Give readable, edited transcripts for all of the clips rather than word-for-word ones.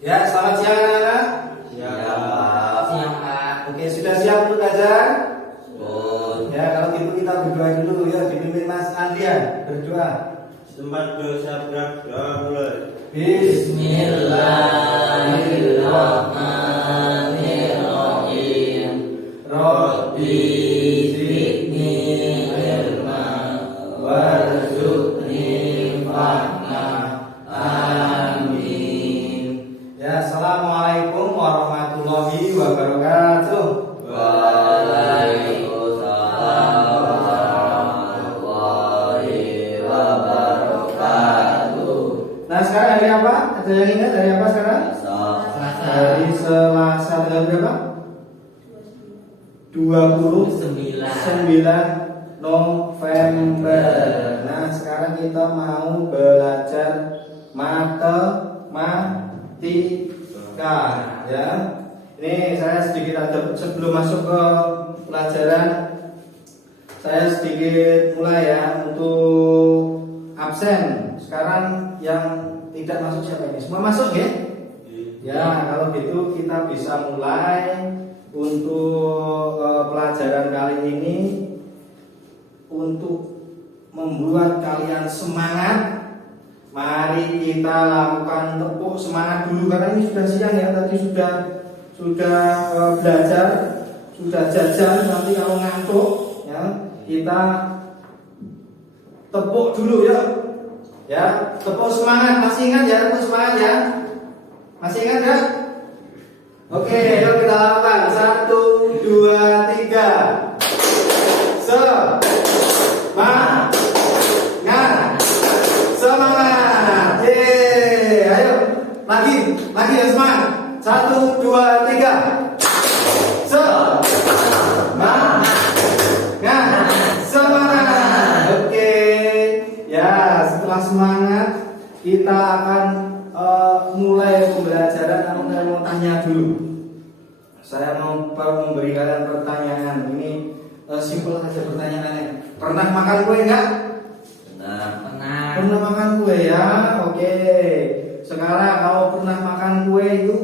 Ya, selamat siang anak-anak. Siap. Siang, Pak. Oke, sudah siap untuk belajar? Betul. Ya, kalau gitu kita berdoa dulu ya, dipimpin Mas Andrian berdoa. Tempat dosa berat doa mulai. Bismillahirrahmanirrahim. Rabbi zidni ilma warzuqni fahma. Amin. Ya, assalamualaikum warahmatullahi wabarakatuh. Waalaikumsalam warahmatullahi wabarakatuh. Nah, sekarang hari apa? Ada yang ingat hari apa sekarang? Hari Selasa tanggal berapa? 29 November. Nah, sekarang kita mau belajar matematika ya. Ini saya sedikit ada sebelum masuk ke pelajaran, saya sedikit mulai ya untuk absen. Sekarang yang tidak masuk siapa ini? Semua masuk ya? Ya, kalau gitu kita bisa mulai untuk pelajaran kali ini untuk membuat kalian semangat. Mari kita lakukan tepuk semangat dulu karena ini sudah siang ya, tadi sudah belajar, sudah jajan, nanti kalau ngantuk ya kita tepuk dulu ya. Ya, tepuk semangat, masih ingat ya, tepuk semangat ya. Masih ingat ya? Oke, yuk kita lakukan. 1, 2, 3. Semangat. Semangat. Yeay, ayo. Lagi ya semangat. 1, 2, 3. Semangat. Semangat. Oke. Ya, setelah semangat kita akan mulai pembelajaran. Namun saya mau tanya dulu. Saya mau memberi kalian pertanyaan. Ini simpel saja pertanyaannya. Pernah makan kue enggak? Pernah makan kue ya? Oke. Sekarang kalau pernah makan kue itu,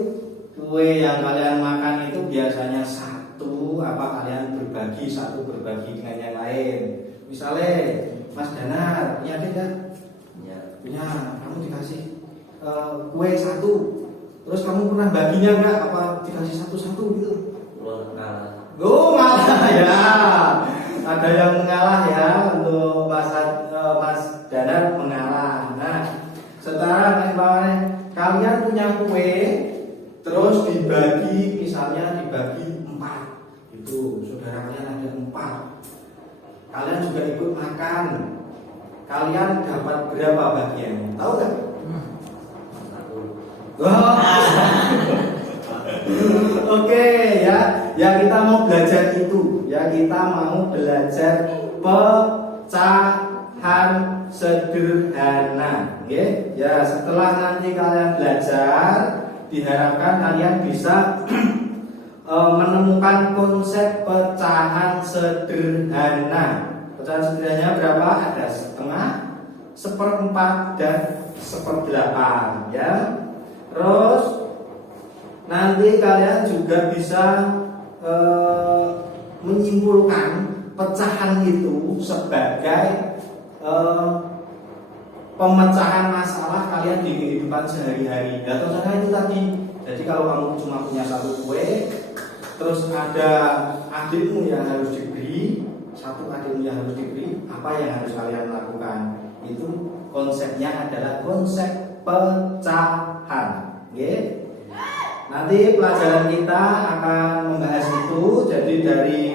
kue yang kalian makan itu biasanya satu apa kalian berbagi dengan yang lain? Misalnya Mas Danar punya adik kan? Punya. Kamu dikasih kue satu, terus kamu pernah baginya enggak? Apa dikasih satu-satu gitu? Oh, ngalah ya. Ada yang mengalah ya untuk Mas Danar mengalah. Nah, sekarang kalian punya kue, terus dibagi, misalnya dibagi 4. Itu saudara kalian ada 4. Kalian juga ikut makan. Kalian dapat berapa bagian? Tahu nggak? Oke ya, kita mau belajar itu. Ya, kita mau belajar pecahan sederhana. Oke? Ya, setelah nanti kalian belajar, diharapkan kalian bisa menemukan konsep pecahan sederhana. Pecahan sederhananya berapa? Ada setengah, 1/4, dan 1/8 ya. Terus nanti kalian juga bisa menyimpulkan pecahan itu sebagai pemecahan masalah kalian di kehidupan sehari-hari. Ya, contohnya itu tadi. Jadi kalau kamu cuma punya satu kue, terus ada adikmu yang harus diberi, apa yang harus kalian lakukan? Itu konsepnya adalah konsep pecahan. Oke? Nanti pelajaran kita akan membahas itu. Jadi dari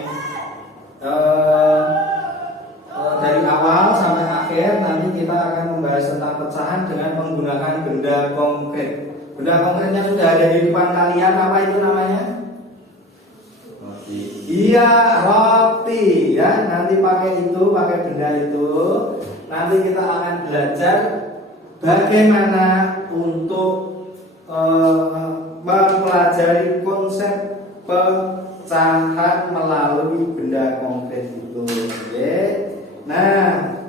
awal sampai akhir nanti kita akan membahas tentang pecahan dengan menggunakan benda konkret. Benda konkretnya sudah ada di depan kalian. Apa itu namanya? Roti. Iya, roti ya. Nanti pakai benda itu. Nanti kita akan belajar bagaimana untuk mempelajari konsep pecahan melalui benda konkret itu. Oke. Nah,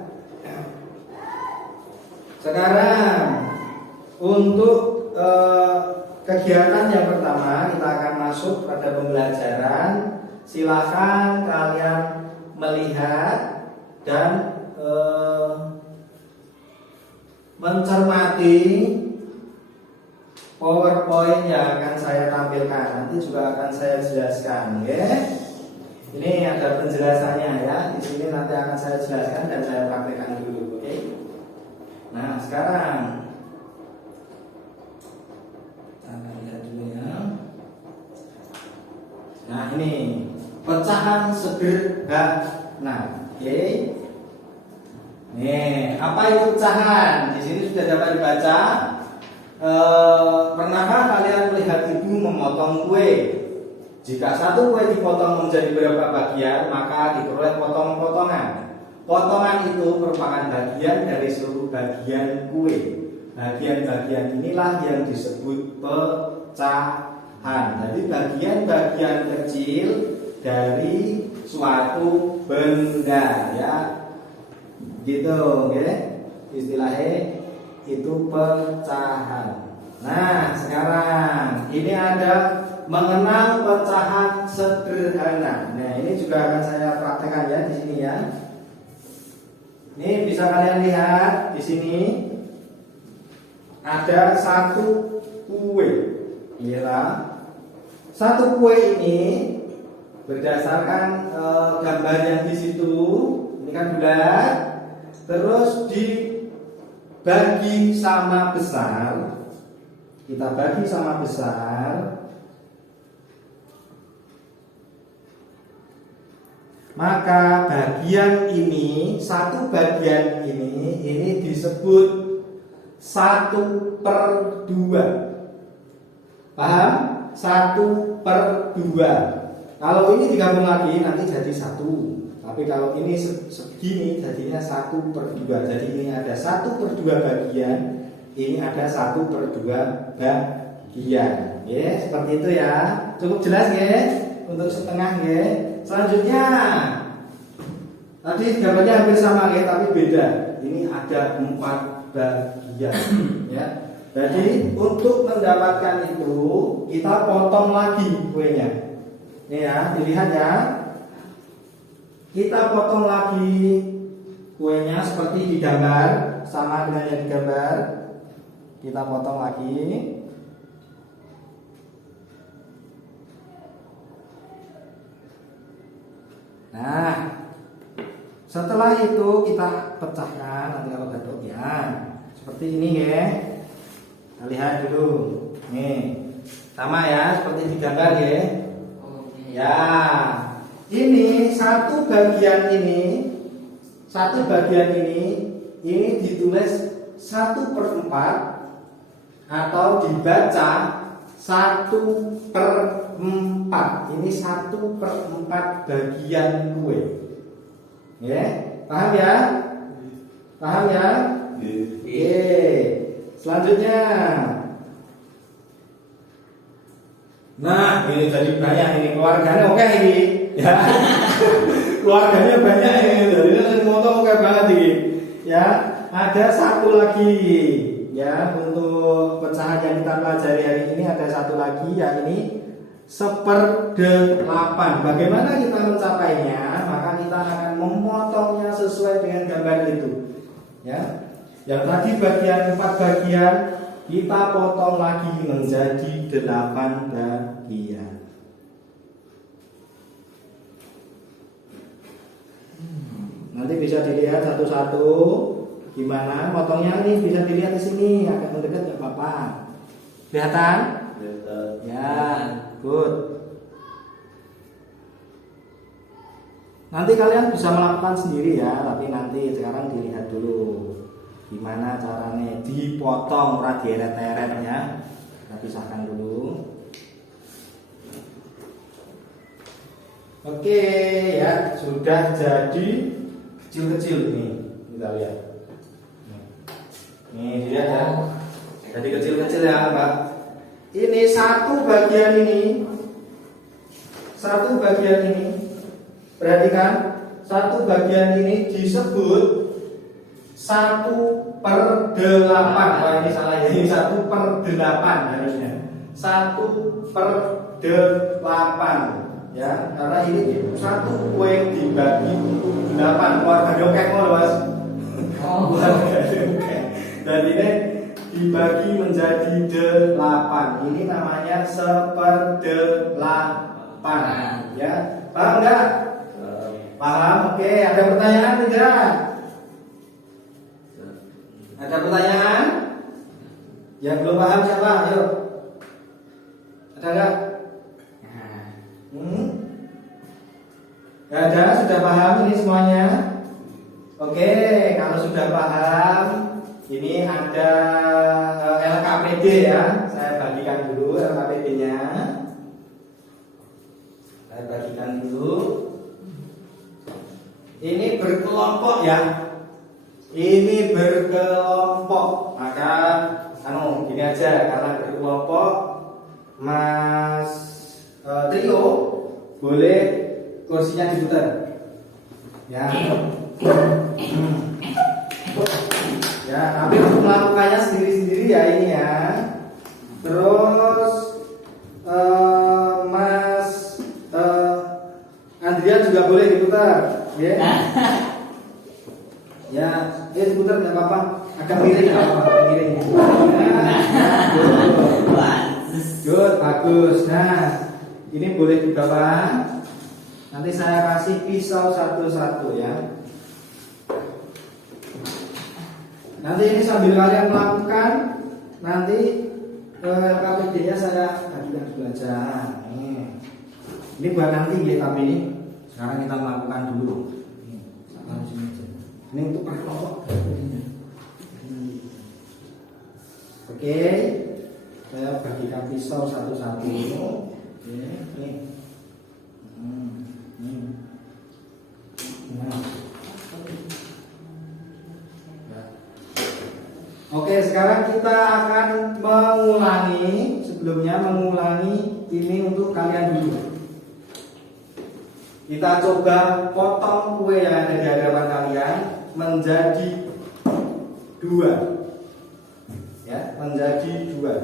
sekarang untuk kegiatan yang pertama kita akan masuk pada pembelajaran. Silakan kalian melihat dan mencermati PowerPoint yang akan saya tampilkan. Nanti juga akan saya jelaskan, ya. Ini ada penjelasannya ya. Di sini nanti akan saya jelaskan dan saya praktekkan dulu, oke? Nah, sekarang kita lihat dulu ya. Nah, ini pecahan sederhana, oke? Nih, apa itu pecahan? Di sini sudah dapat dibaca. Pernahkah kalian melihat ibu memotong kue? Jika satu kue dipotong menjadi beberapa bagian, maka diperoleh potongan-potongan. Potongan itu merupakan bagian dari seluruh bagian kue. Bagian-bagian inilah yang disebut pecahan. Jadi bagian-bagian kecil dari suatu benda, ya. Gitu, oke? Istilahnya itu pecahan. Nah, sekarang ini ada mengenal pecahan sederhana. Nah, ini juga akan saya praktekkan ya di sini ya. Ini bisa kalian lihat di sini ada satu kue. Iya. Satu kue ini berdasarkan gambar yang di situ, ini kan bulat, terus dibagi sama besar. Kita bagi sama besar. Maka bagian ini, satu bagian ini disebut 1/2. Paham? 1/2. Kalau ini digabung lagi nanti jadi 1. Tapi kalau ini segini jadinya 1/2. Jadi ini ada 1/2 bagian, ini ada 1/2 bagian. Ya, seperti itu ya. Cukup jelas ya? Untuk setengah ya. Selanjutnya, tadi gambarnya hampir sama ya, tapi beda. Ini ada 4 bagian, ya. Jadi untuk mendapatkan itu kita potong lagi kuenya. Ini ya, dilihat ya. Kita potong lagi kuenya seperti di gambar, sama dengan yang di gambar. Kita potong lagi. Nah, setelah itu kita pecahkan nanti kalau bentuk ya seperti ini ya. Kita lihat dulu. Nih, sama ya seperti di gambar ya. Ya, ini satu bagian ini ditulis 1/4 atau dibaca 1/4. Ini 1/4 bagian kue. Ya, paham ya? Paham ya? Oke. Selanjutnya. Nah, ini jadi banyak ini keluarganya oke ini. Ya. Keluarganya banyak ini. Jadi ini motong oke banget ini. Ya, ada satu lagi. Ya, untuk pecahan yang kita pelajari hari ini ada satu lagi, ya ini 1/8. Bagaimana kita mencapainya? Maka kita akan memotongnya sesuai dengan gambar itu. Ya, yang tadi bagian 4 bagian kita potong lagi menjadi 8 bagian. Nanti bisa dilihat satu-satu. Gimana motongnya ini bisa dilihat di sini, agak mendekat nggak apa-apa. Kelihatan? Ya, good. Nanti kalian bisa melakukan sendiri ya, tapi nanti sekarang dilihat dulu gimana caranya dipotong, ora dieret-eret ya. Kita pisahkan dulu. Oke ya, sudah jadi kecil-kecil ini. Kita lihat. Nih dilihat ya. Jadi kecil-kecil ya, Mbak. Ini satu bagian ini. Perhatikan, satu bagian ini disebut 1/8. Wah, ini salah ya. Ini 1/8 harusnya. 1/8 ya, karena ini satu kue dibagi 8 keluarga dongeng loh Mas. Keluarga dongeng. Dan ini dibagi menjadi 8. Ini namanya 1/8 ya. Paham enggak? Paham? Oke, ada pertanyaan tidak? Ada pertanyaan? Yang belum paham siapa? Ayo. Ada enggak? Gak ada, sudah paham ini semuanya? Oke, kalau sudah paham, ini ada LKPD ya. Saya bagikan dulu LKPD-nya. Saya bagikan dulu. Ini berkelompok ya. Ini berkelompok. Maka gini aja, karena berkelompok Mas Trio boleh kursinya diputar. Ya. Ya, tapi untuk melakukannya sendiri-sendiri ya ini ya. Terus Mas Andrian juga boleh diputar, ya. Ya, diputar nggak apa-apa. Agak miring nggak apa-apa, miring. Good, bagus. Nah, ini boleh dibawa. Nanti saya kasih pisau satu-satu ya. Nanti ini sambil kalian melakukan, nanti LKPD-nya saya bagikan dulu aja. Ini buat nanti ya, tapi ini sekarang kita melakukan dulu. Ini untuk perkelompok. Oke, saya bagikan pisau satu-satu. Oke, nih. Oke, sekarang kita akan mengulangi. Sebelumnya mengulangi ini untuk kalian dulu. Kita coba potong kue yang ada di hadapan kalian menjadi 2. Ya, menjadi 2.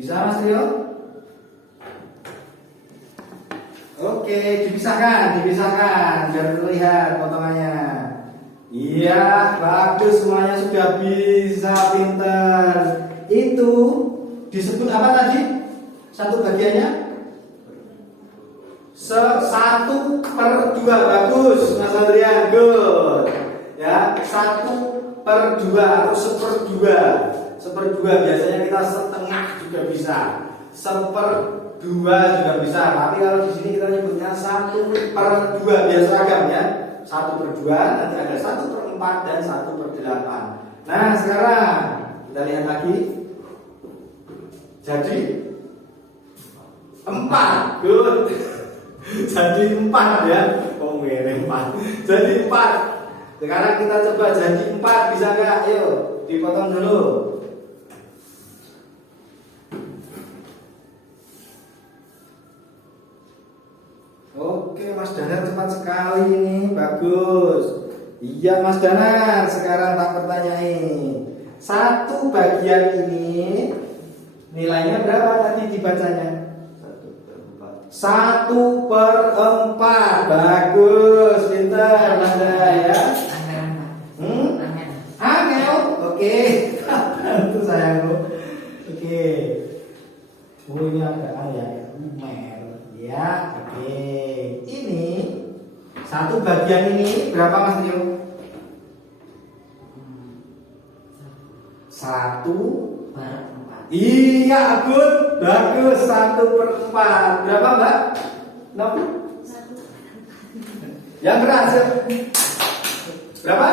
Bisa Mas Trio? Oke, dipisahkan biar terlihat potongannya. Iya, bagus, semuanya sudah bisa, pinter. Itu disebut apa tadi? Satu bagiannya? 1/2. Bagus, Mas Adrian, good. Ya, 1/2 atau 1/2. 1/2 biasanya kita setengah juga bisa, 1/2 juga bisa. Tapi kalau di sini kita nyebutnya 1/2 biar seragam ya. 1/2 nanti ada 1/4 dan 1/8. Nah sekarang kita lihat lagi. Jadi 4, good. Jadi 4 ya. Oh mirip 4. Jadi 4. Sekarang kita coba jadi 4, bisa nggak? Ayo dipotong dulu. Oke, Mas Danar cepat sekali ini, bagus. Iya Mas Danar, sekarang tak pertanyain. 1 bagian ini nilainya berapa tadi dibacanya? 1/4. Bagus, pintar Mas Danar ya. Angel, oke. Itu sayangku. Oke. Oh ini agak ya. Ya, oke. Ini 1 bagian ini berapa Mas Trio? 1/4. Iya, good, bagus. 1/4. Berapa Mbak? 6? Yang berhasil berapa?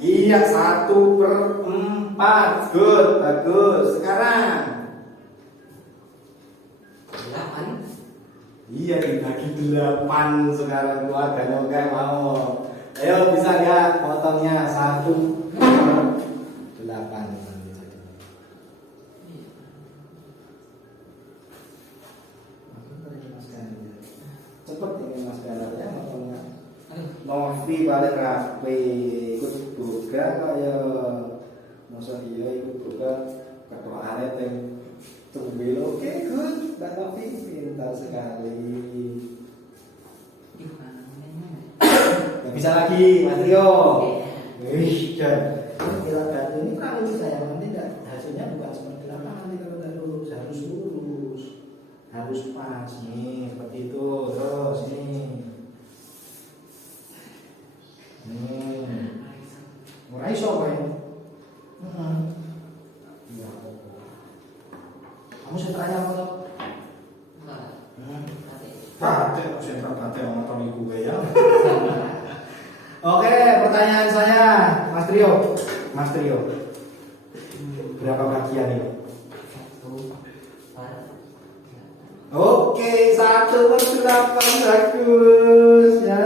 Iya, 1/4. Good, bagus. Sekarang 8. iya, dibagi 8 sekarang keluarga Noga mau. Ayo bisa nggak potongnya 1/8. LKP ikut boga kaya masa iya ikut boga ketua anet yang tumbil. Oke, good. Mbak Novi pintar sekali. Bisa lagi, Mas Rio. Wih, dan ini pramuji saya nanti hasilnya bukan seperti lapangan nanti kalau tidak lurus, harus lurus, harus pas nih seperti itu. Terus ini, mulai sok ya. Kamu sentranya apa tuh? Batik, sentra batik motor ibu ya. Oke, pertanyaan saya, Mas Trio. Mas Trio, berapa bagian ini? Oke, 1/8 bagus ya.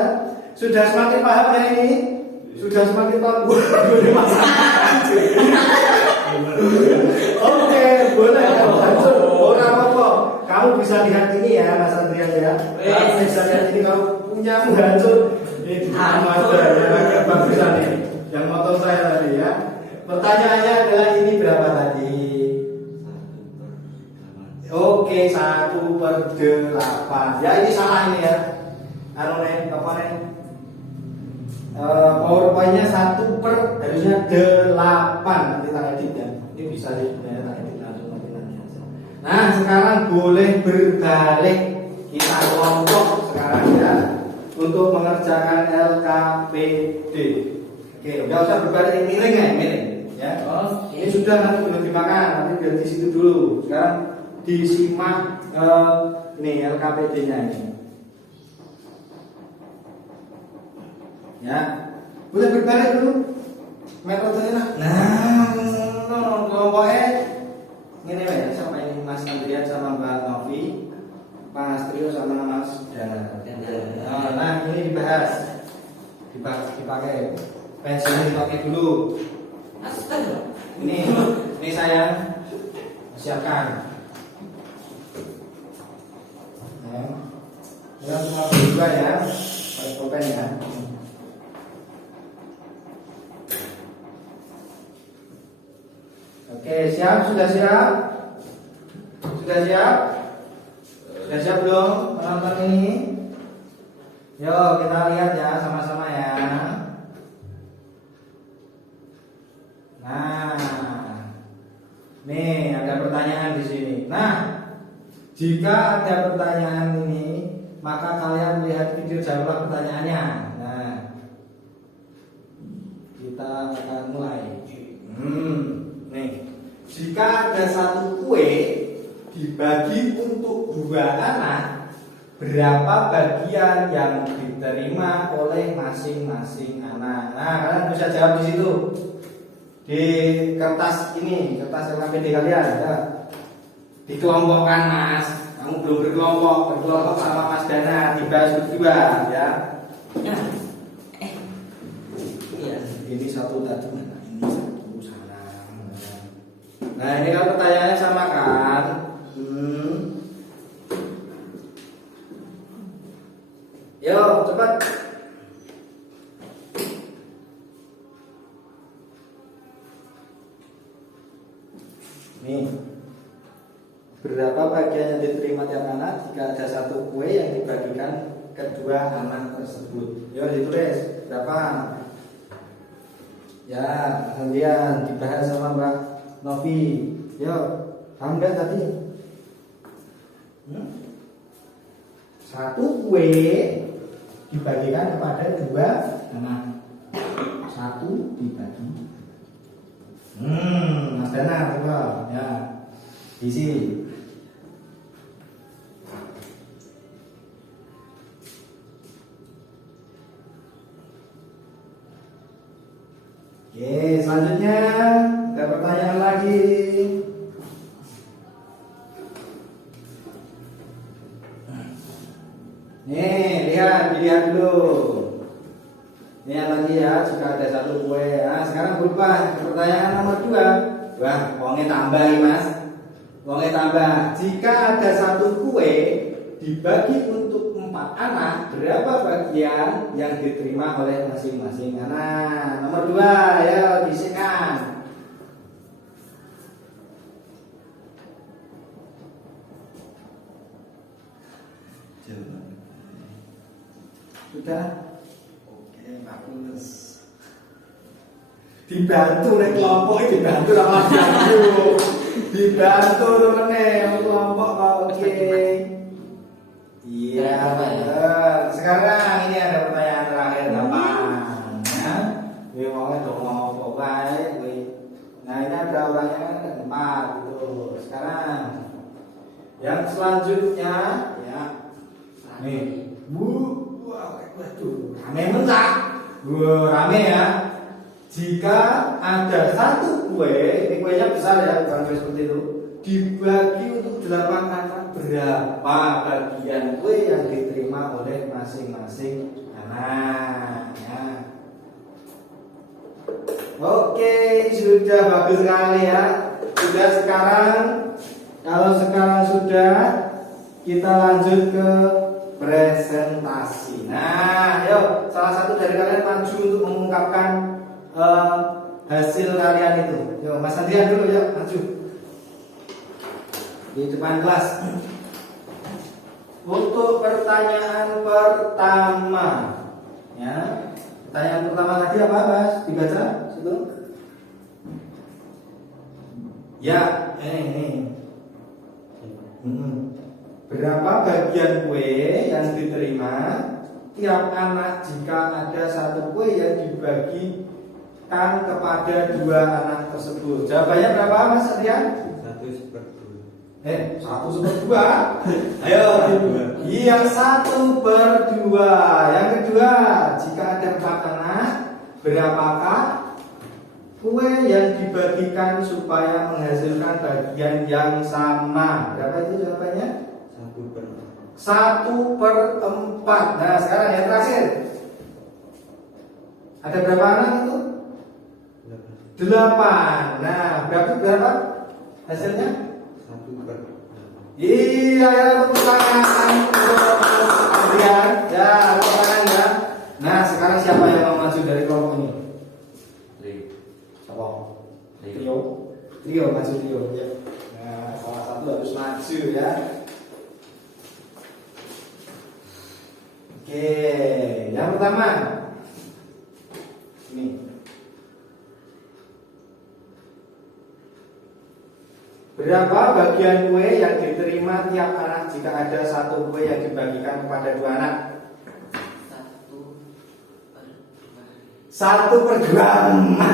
Sudah semakin paham ya ini? Sudah semakin paham. Oke, boleh. Oh, apa-apa. Kamu bisa lihat ini ya, Mas Andrian ya. Kamu bisa lihat ini kalau punya hancur. Ini ada ya, bagusan ini. Yang motor saya tadi ya. Pertanyaannya adalah ini berapa tadi? Oke, 1/8. Ya ini salah ini ya. Anu nih, apa nih? PowerPoint-nya 1/, harusnya 8. Nanti tak edit ya. Ini bisa ya, tak edit langsung nanti aja. Nah, sekarang boleh berbalik. Kita kelompok sekarang ya. Untuk mengerjakan LKPD. Oke, enggak usah berbalik, miring ya, miring. Ya. Ini sudah nanti belum dimakan, nanti biar di situ dulu. Sekarang disimak ini LKPD-nya ini. Ya, boleh berbalik dulu. Metodenya. Nah, kelompoknya ini ya, siapa ini Mas Andrian sama Mbak Novi, Mas Trio sama Mas Dana. Nah, ini dibahas, dipakai pensil dipakai dulu. Ini saya siapkan. Ya, ini semua juga ya, pakai pulpen ya. Oke, siap? Sudah siap? Sudah siap? Sudah siap belum penonton ini? Yuk kita lihat ya sama-sama ya. Nah, nih ada pertanyaan di sini. Nah, jika ada pertanyaan ini, maka kalian melihat video jawab pertanyaannya. Nah, kita akan mulai. Nih, jika ada satu kue dibagi untuk 2 anak, berapa bagian yang diterima oleh masing-masing anak? Nah, kalian bisa jawab di situ. Di kertas ini, kertas LKPD kalian ya. Dikelompokkan Mas. Kamu belum berkelompok sama Mas Dana, dibahas berdua ya. Ini satu tadi, ini satu sana. Nah, ini kan pertanyaannya sama kan? Yo, cepat. Nih, berapa bagian yang diterima tiap anak jika ada satu kue yang dibagikan kedua anak tersebut? Yo, ditulis berapa? Ya, kemudian dibahas sama Mbak Novi. Yo, paham nggak tadi? Satu kue dibagikan kepada 2 anak. 1 dibagi. Mas Dana, coba ya, isi. Oke, selanjutnya ada pertanyaan lagi. Nih, dilihat dulu. Ini lagi ya, jika ada satu kue. Nah, sekarang berubah ke pertanyaan nomor 2. Wah, uangnya tambah nih Mas. Uangnya tambah. Jika ada satu kue dibagi untuk 4 anak, berapa bagian yang diterima oleh masing-masing anak? Nomor 2, ya bisikan. Sudah? Oke, bagus. Dibantu nih kelompok, dibantu sama dibantu temen kelompok. Oke. Iya. Sekarang ini ada pertanyaan terakhir gampang. Ya. Gue mau ngomong baik. Nah ini ada orangnya ada 4 gitu. Sekarang yang selanjutnya ya. Nih, waduh, rame mentak. Rame ya. Jika ada satu kue, ini kuenya besar ya, bukan kue seperti itu, dibagi untuk 8 anak, berapa bagian kue yang diterima oleh masing-masing anak? Ya. Oke, sudah bagus sekali ya. Sudah sekarang, kalau sekarang sudah, kita lanjut ke presentasi. Nah, yuk, salah satu dari kalian maju untuk mengungkapkan hasil kalian itu. Yuk, Mas Andrian dulu ya, maju di depan kelas. Untuk pertanyaan pertama, ya, pertanyaan pertama tadi apa, Mas? Dibaca situ. Ya, ini. Berapa bagian kue yang diterima tiap anak jika ada satu kue yang dibagikan kepada 2 anak tersebut? Jawabannya berapa, Mas Adrian? 1/2. 1/2. Ayo. Iya, 1/2. Yang kedua, jika ada 4 anak, berapakah kue yang dibagikan supaya menghasilkan bagian yang sama? Berapa itu jawabannya? 1/4. Nah, sekarang yang terakhir. Ada berapa anak itu? 8. Nah, berapa hasilnya? 1/8. Iya, ya, tepuk tangan untuk Adrian. Ya, tepuk tangan ya. Nah, sekarang siapa yang mau maju dari kelompok ini? Siapa? Trio maju trio ya. Nah, salah satu harus maju ya. Oke, yang pertama ini. Berapa bagian kue yang diterima tiap anak jika ada satu kue yang dibagikan kepada 2 anak? 1/2.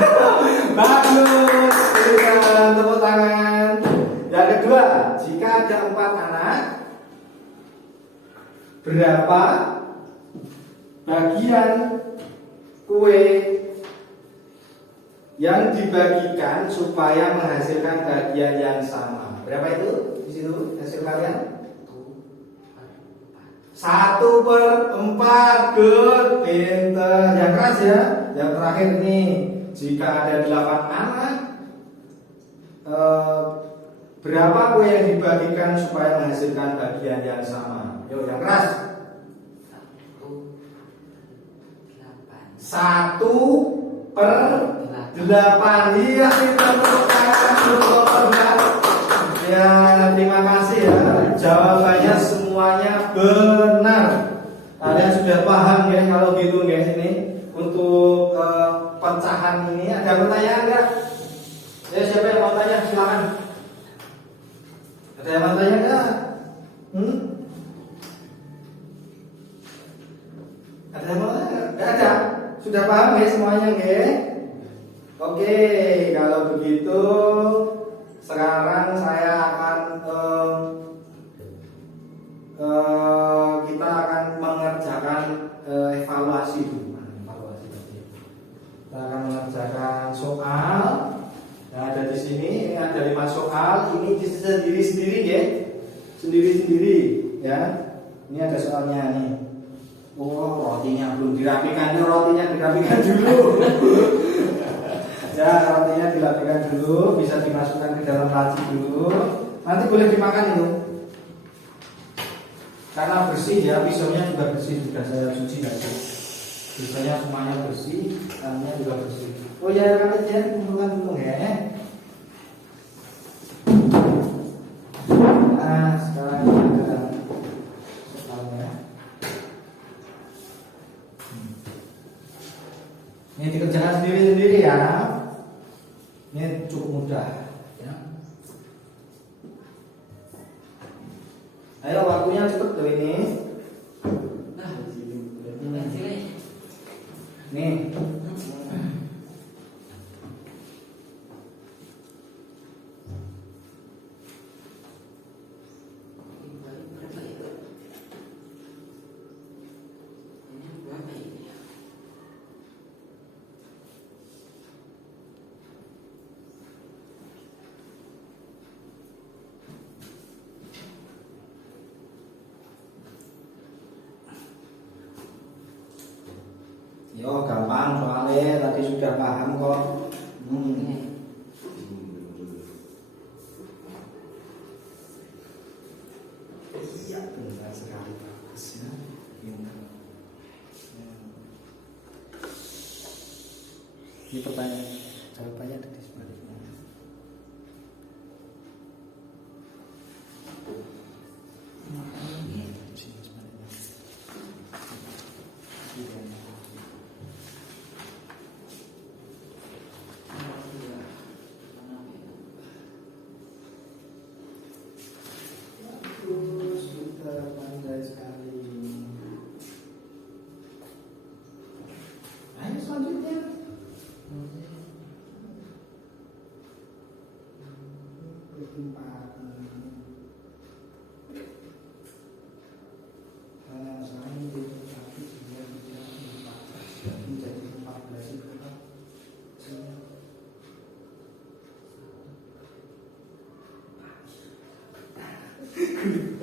Bagus, berikan tepuk tangan. Yang kedua, jika ada 4 anak, berapa bagian kue yang dibagikan supaya menghasilkan bagian yang sama? Berapa itu? Di situ hasil kalian? 1/4. Good, pinter. Yang keras ya. Yang terakhir nih, jika ada 8 anak, berapa kue yang dibagikan supaya menghasilkan bagian yang sama? Yuk, yang keras. 1/8. Iya, kita tepuk tangan. Ya, terima kasih ya. Jawabannya semuanya benar. Kalian sudah paham ya kalau gitu guys ini untuk pecahan ini. Ada pertanyaan enggak? Ya, siapa yang mau tanya? Silakan. Ada yang mau tanya enggak? Ada yang mau tanya? Enggak ada. Sudah paham ya semuanya nggih? Oke, kalau begitu sekarang saya akan kita akan mengerjakan evaluasi dulu. Kita akan mengerjakan soal yang ada di sini. Ini ada 5 soal. Ini sendiri-sendiri ya, sendiri-sendiri ya. Ini ada soalnya nih. Oh, rotinya belum dirapikan. Ini rotinya dirapikan dulu. Ya, rotinya dirapikan dulu. Bisa dimasukkan ke dalam laci dulu. Nanti boleh dimakan itu. Karena bersih ya, pisaunya juga bersih, sudah saya cuci tadi. Pisaunya semuanya bersih, tangannya juga bersih. Oh ya, kalian kumpulkan dulu ya. Nah, sekarang kita sekarangnya. Ini dikerjakan sendiri-sendiri ya. Ini cukup mudah ya. Ayo waktunya cepet tuh ini. Nah, pensilnya. Nih. Berapa itu? Ini berapa ini? Yo gampang soalnya tadi sudah paham kok. Ini. Iya benar sekali bagus ya. Pintar. Ini pertanyaan jawabannya ada di sebaliknya. Di sini sebaliknya. Bagus, pintar, pandai sekali. Ayo selanjutnya. Berempat. Nah, sekarang ini satu, sembilan, tiga, empat. Menjadi 14 itu kan.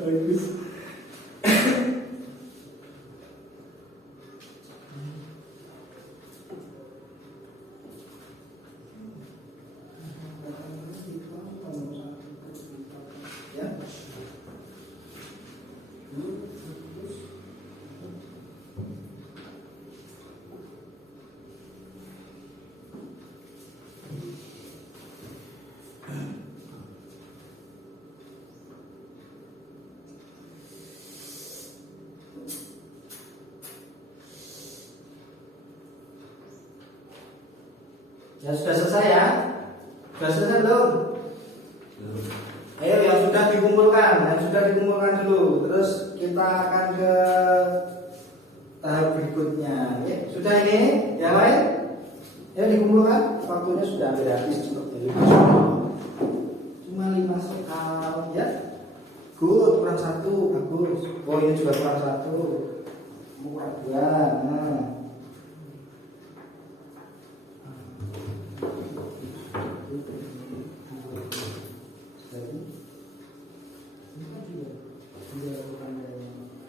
Bagus. Ya. Ya sudah selesai ya? Sudah selesai belum? Ayo yang sudah dikumpulkan dulu. Terus kita akan ke tahap berikutnya. Ya, sudah ini, yang lain? Ya dikumpulkan. Waktunya sudah hampir habis seperti ini. Cuma 5 soal, ya. Good, kurang 1, bagus. Oh ini juga kurang 1. Kurang 2. Nah.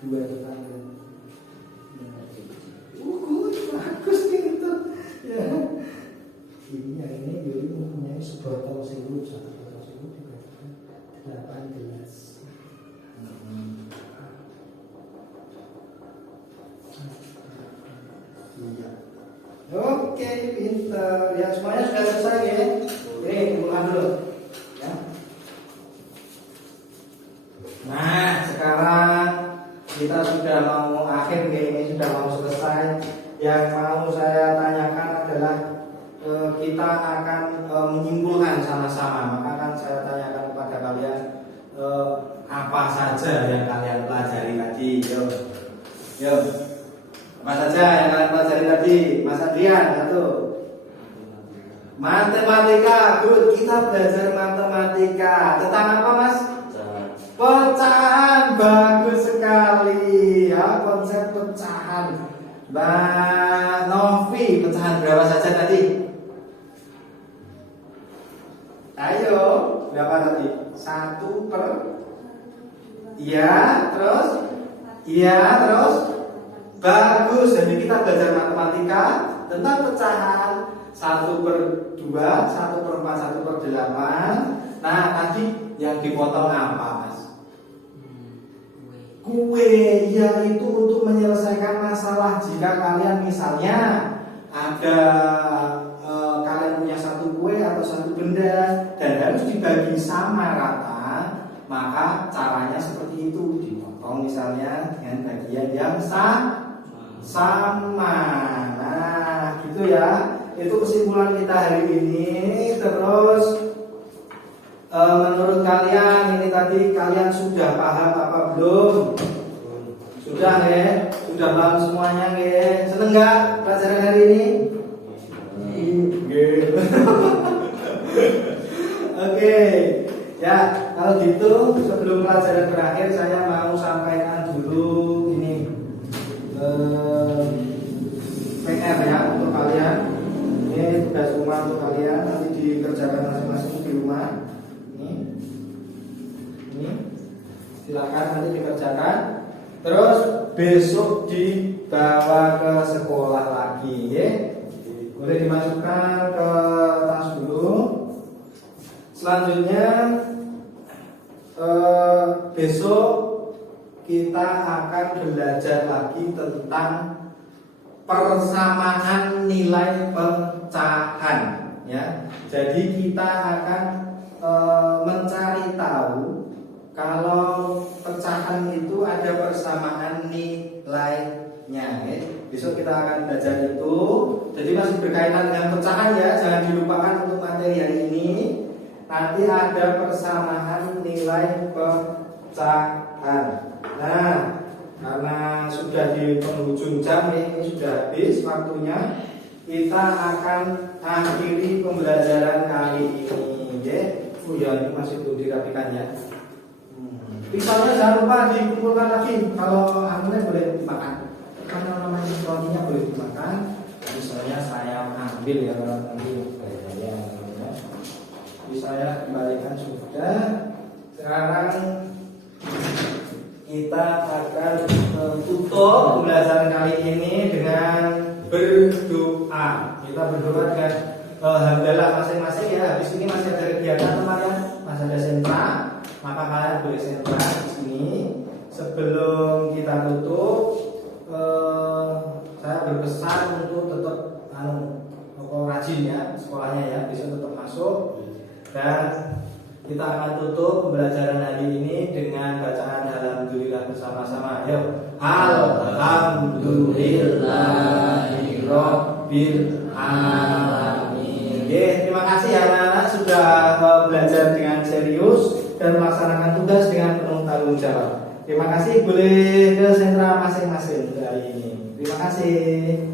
Dua tetangga. Bagus pintar. Ya. Ini yang ini Yuri mempunyai sebotol sirup, satu botol sirup dikatakan 18. Iya. Oke, pintar. Ya semuanya sudah selesai ya. Nih, kumpulkan dulu. Ya. Nah, sekarang kita sudah mau akhir ini, sudah mau selesai. Yang mau saya tanyakan adalah kita akan menyimpulkan sama-sama. Maka kan saya tanyakan kepada kalian apa saja yang kalian pelajari tadi. Yo. Apa saja yang kalian pelajari tadi? Mas Adrian, satu. Matematika. Good, kita belajar matematika. Tentang apa, Mas? Pecahan. Bagus sekali ya, konsep pecahan. Mbak Novi, pecahan berapa saja tadi? Ayo, berapa tadi? 1 per. Iya, terus? Iya, terus? Bagus, jadi kita belajar matematika tentang pecahan 1 per 2, 1 per 4, 1 per 8. Nah, tadi yang dipotong apa, Mas? kue yaitu untuk menyelesaikan masalah. Jika kalian misalnya ada kalian punya satu kue atau satu benda dan harus dibagi sama rata, maka caranya seperti itu, dipotong misalnya dengan bagian yang sama. Nah, gitu ya. Itu kesimpulan kita hari ini. Terus menurut kalian ini tadi kalian sudah paham apa belum? Sudah ya? Sudah paham semuanya ya? Seneng nggak pelajaran hari ini? Oke. Ya, kalau gitu sebelum pelajaran berakhir saya mau sampaikan dulu ini PR ya untuk kalian. Ini tugas rumah untuk kalian, nanti dikerjakan masing-masing di rumah. Ini silakan nanti dikerjakan. Terus besok dibawa ke sekolah lagi, ya. Boleh dimasukkan ke tas dulu. Selanjutnya besok kita akan belajar lagi tentang persamaan nilai pecahan, ya. Jadi kita akan mencari tahu kalau pecahan itu ada persamaan nilainya, ya. Besok kita akan belajar itu. Jadi masih berkaitan dengan pecahan ya, jangan dilupakan untuk materi hari ini. Nanti ada persamaan nilai pecahan. Nah, karena sudah di penghujung jam ini sudah habis waktunya, kita akan akhiri pembelajaran kali ini. Ya, ya ini masih belum dirapikan ya. Pisaunya jangan lupa dikumpulkan lagi. Kalau anunya boleh dimakan. Karena namanya rotinya boleh dimakan. Misalnya saya ambil ya kalau nanti ya. Jadi saya kembalikan sudah. Sekarang kita akan tutup pembelajaran kali ini dengan berdoa. Kita berdoa dengan hamdalah masing-masing ya. Habis ini masih ada kegiatan teman-teman, masih ada sentra, maka kalian boleh sentra di sini. Sebelum kita tutup, saya berpesan untuk tetap rajin ya sekolahnya ya, bisa tetap masuk. Dan kita akan tutup pembelajaran hari ini dengan bacaan alhamdulillah bersama-sama. Ayo, alhamdulillahirabbil alamin. Oke, terima kasih ya anak-anak sudah belajar dengan serius dan melaksanakan tugas dengan penuh tanggung jawab. Terima kasih, boleh ke sentra masing-masing hari ini. Terima kasih.